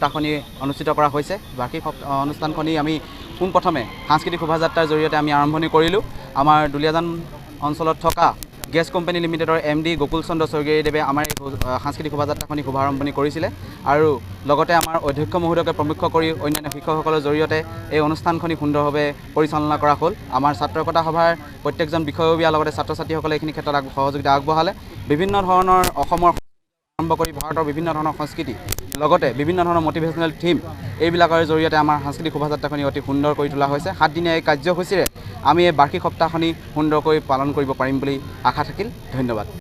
সপ্তাহখনি অনুষ্ঠিত কৰা হৈছে। বাৰ্ষিক অনুষ্ঠানখনি আমি পোনপ্ৰথমে সাংস্কৃতিক শোভাযাত্ৰাৰ জৰিয়তে আমি আৰম্ভণি কৰিলোঁ। আমাৰ দুলীয়াজান অঞ্চলত থকা গেছ কোম্পানী লিমিটেডৰ MD গোকুল চন্দ্ৰ স্বৰ্গীয়দেৱে আমাৰ এই সাংস্কৃতিক শোভাযাত্ৰাখনি শুভাৰম্ভণি কৰিছিলে আৰু লগতে আমাৰ অধ্যক্ষ মহোদয়কে প্ৰমুখ্য কৰি অন্যান্য শিক্ষকসকলৰ জৰিয়তে এই অনুষ্ঠানখনি সুন্দৰভাৱে পৰিচালনা কৰা হ'ল। আমাৰ ছাত্ৰ একতা সভাৰ প্ৰত্যেকজন বিষয়ববীয়াৰ লগতে ছাত্ৰ ছাত্ৰীসকলে এইখিনি ক্ষেত্ৰত সহযোগিতা আগবঢ়ালে। বিভিন্ন ধৰণৰ অসমৰ আৰম্ভ কৰি ভাৰতৰ বিভিন্ন ধৰণৰ সংস্কৃতি লগতে বিভিন্ন ধৰণৰ মটিভেশ্যনেল থিম এইবিলাকৰ জৰিয়তে আমাৰ সাংস্কৃতিক শোভাযাত্ৰাখনি অতি সুন্দৰ কৰি তোলা হৈছে। 7 দিনীয়া এই কাৰ্যসূচীৰে আমি এই বাৰ্ষিক সপ্তাহখনি সুন্দৰকৈ পালন কৰিব পাৰিম বুলি আশা থাকিল। ধন্যবাদ।